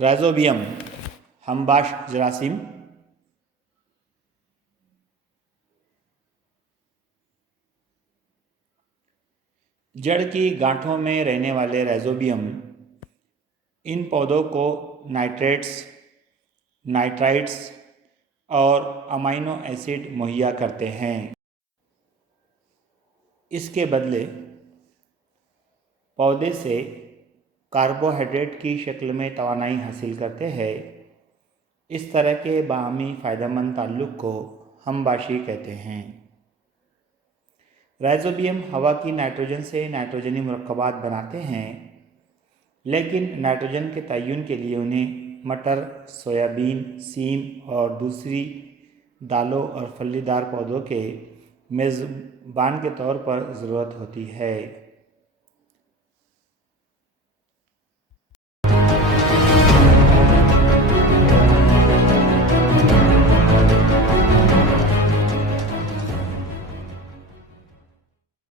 Rhizobium हमबाश जरासीम, जड़ की गांठों में रहने वाले राइजोबियम इन पौधों को नाइट्रेट्स, नाइट्राइट्स और अमाइनो एसिड मुहैया करते हैं। इसके बदले पौधे से कार्बोहाइड्रेट की शक्ल में तवानाई हासिल करते हैं। इस तरह के बाहमी फ़ायदेमंद ताल्लुक़ को हमबाशी कहते हैं। राइजोबियम हवा की नाइट्रोजन से नाइट्रोजनी मुरक्कबात बनाते हैं, लेकिन नाइट्रोजन के तय्युन के लिए उन्हें मटर, सोयाबीन, सीम और दूसरी दालों और फलीदार पौधों के मेज़बान के तौर पर ज़रूरत होती है।